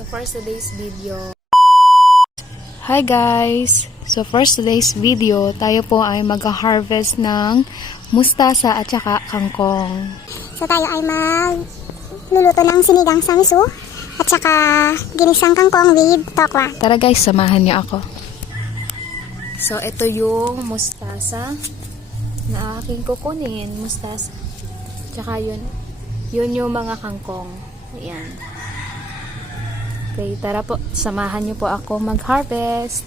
So for today's video, hi guys! So for today's video, tayo po ay mag-harvest ng mustasa at saka kangkong. So tayo ay magluluto ng sinigang samiso at saka ginisang kangkong with tokwa. Tara guys, samahan niyo ako. So ito yung mustasa na aking kukunin. Mustasa. Tsaka yun yung mga kangkong. Ayan. Okay, tara po. Samahan niyo po ako mag-harvest.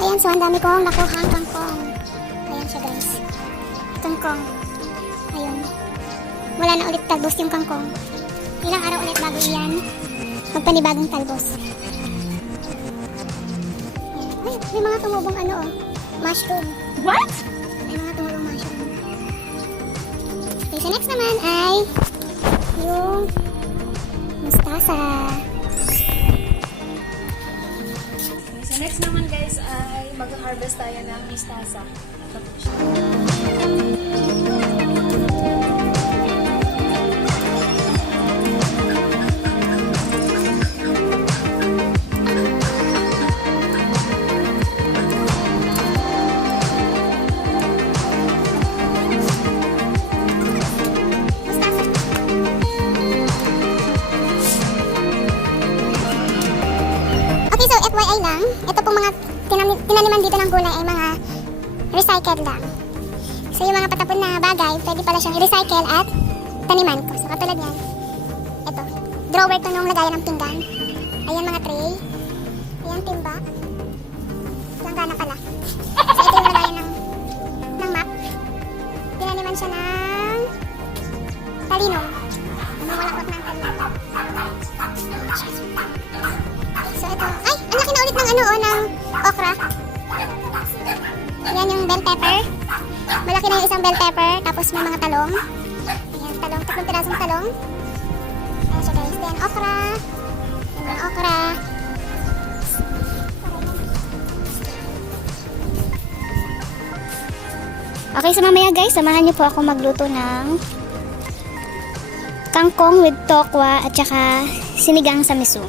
Ayan, so ang dami kong nakuhang kangkong. Ayan siya guys. Kangkong. Ayun. Wala na ulit talbos yung kangkong. Ilang araw ulit bago iyan magpanibagong talbos. Ayan. Ay, may mga tumubong mushroom. What? May mga tumubong mushroom. Okay, so next naman ay yung mustasa. So next naman guys ay mag-harvest tayo ng mustasa. Ito po siya. Okay, so FYI lang, ito pong mga tinaniman dito ng gulay ay mga recycled lang. So yung mga patapon na bagay, pwede pala siyang i-recycle at taniman ko. So katulad yan, ito, drawer to nung lagayan ng pinggan. Ayan mga tray, ayan timba, langgana pala. So ito yung lagayan ng map. Tinaniman siya ng talinong. Namawalakot ng talinong. So ito, ay, ang laki na ulit ng okra. Yan yung bell pepper. Malaki na yung isang bell pepper. Tapos may mga talong. Ayan, talong, 3 pirasong talong. Ayan siya guys. Then okra. Yan yung okra. Okay, so mamaya guys, samahan niyo po ako magluto ng kangkong with tokwa at saka sinigang sa miso.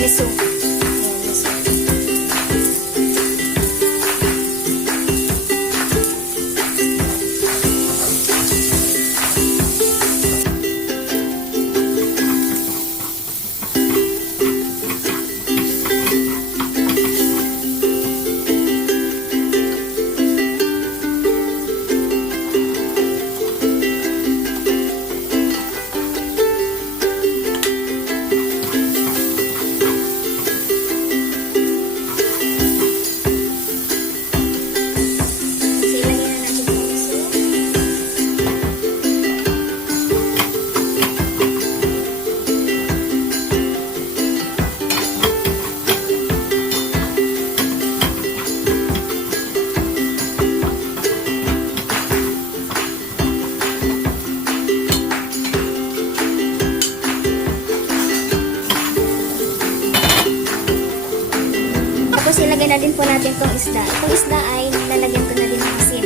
Miso. Ayan, miso. So, ilagyan na natin yung miso. Tapos ilagay na din po natin itong isda. Itong isda ay lalagyan ko na din ng asin.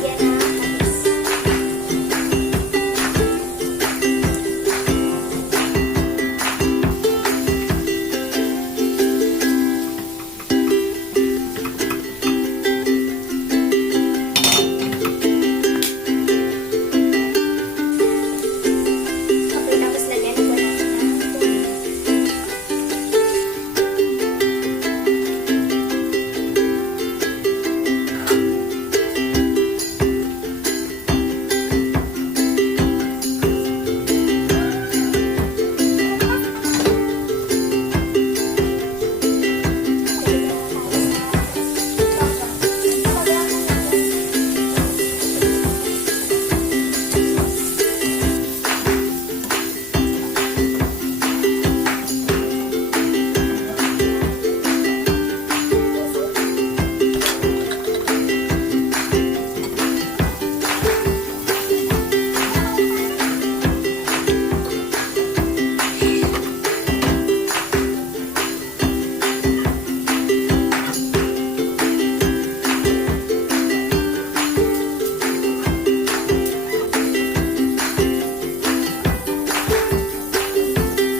Yan na. Tapos okay, tapos lagyan na po natin ng tubig.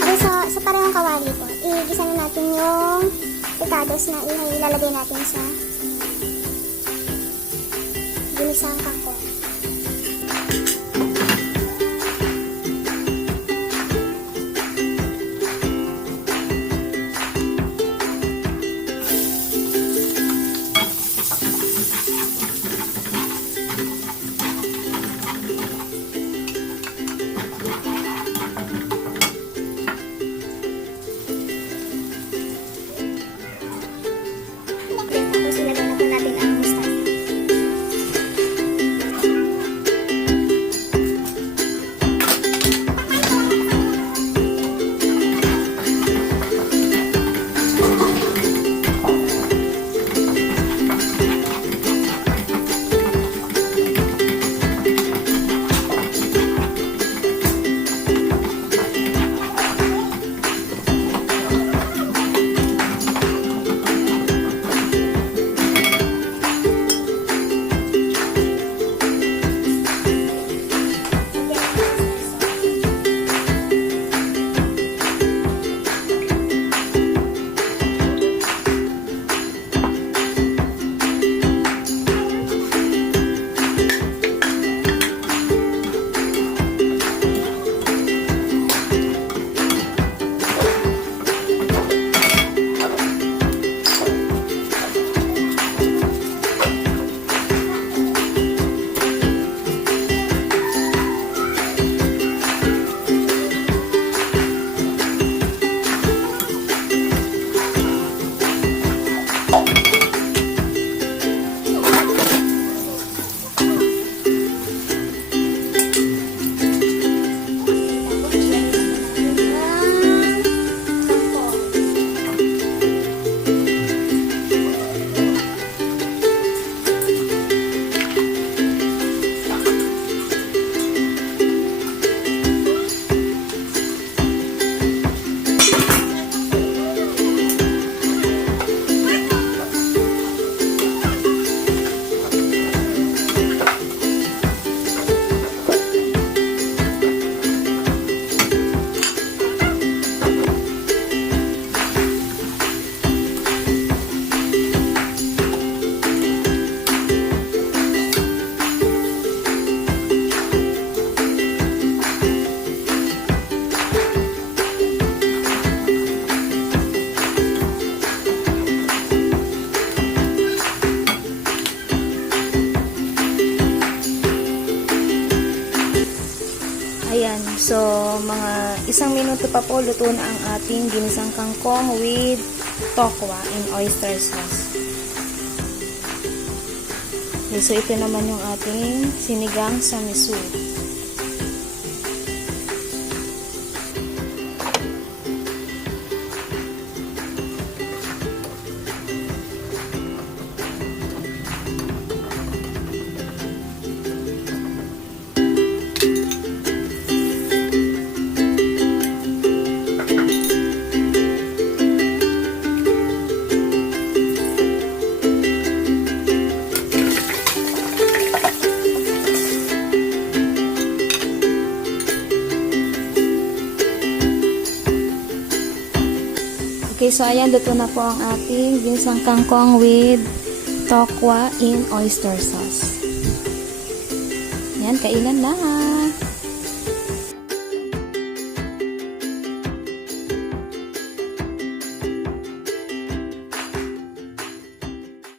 Okay, sa parehong kawali po, igisa na natin yung pitados na ilalagay natin sa ginisang kangkong. Tapos ilagay na po natin ang mustasa. So, mga 1 minuto pa po, luto na ang ating ginisang kangkong with tokwa and oyster sauce. Okay, so, ito naman yung ating sinigang sa miso. Okay, so ayan, luto na po ang ating ginisang kangkong with tokwa in oyster sauce. Ayan, kainan na.